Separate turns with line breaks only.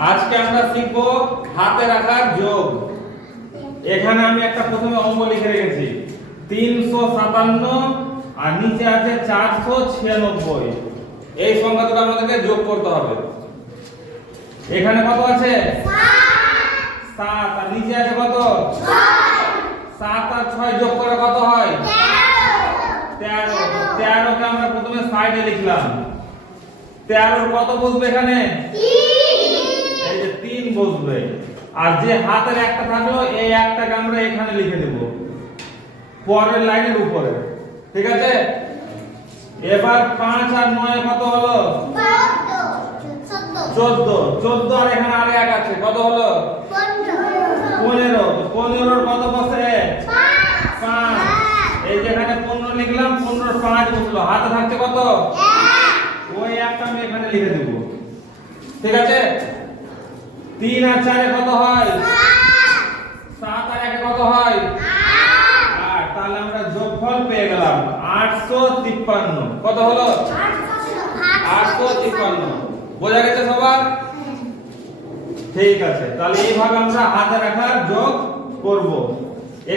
আজকে আমরা শিখব হাতে রাখার যোগ। এখানে আমি একটা প্রথমে অঙ্ক লিখে রেখেছি। তিনশো সাতান্ন আর নিচে আছে চারশো ছিয়ানব্বই। এই সংখ্যা দুটো আমাদেরকে যোগ করতে হবে। এখানে কত আছে? সাত। আর নিচে আছে কত? সাত আর ছয় যোগ করে কত হয়? তেরো। তেরোকে আমরা প্রথমে সাইডে লিখলাম। তেরোর কত বসবে এখানে? তিন বসবে। আর যে হাতের একটা থাকল এই একটাকে আমরা এখানে লিখে দেব। পরের লাইনের উপরে। ঠিক আছে? এবার পাঁচ আর নয় কত হলো? চোদ্দ। চোদ্দ। আর এখানে আর এক আছে। কত হলো? পনেরো। পনেরোর কত বসে? পাঁচ। এই যেখানে পনেরো লিখলাম পনেরোর পাঁচ বসল। হাতে থাকছে কত? ওই একটা আমি এখানে লিখে দেবো। ঠিক আছে? তিন আর চারে কত হয়? সাত আর একে কত হয়? আট। তাহলে আমরা যোগফল পেয়ে গেলাম আটশো তিপ্পান্ন। কত হলো? আটশো তিপ্পান্ন। বোঝা গেছে সবার? ঠিক আছে। তাহলে এইভাবে আমরা হাতে রাখার যোগ করব।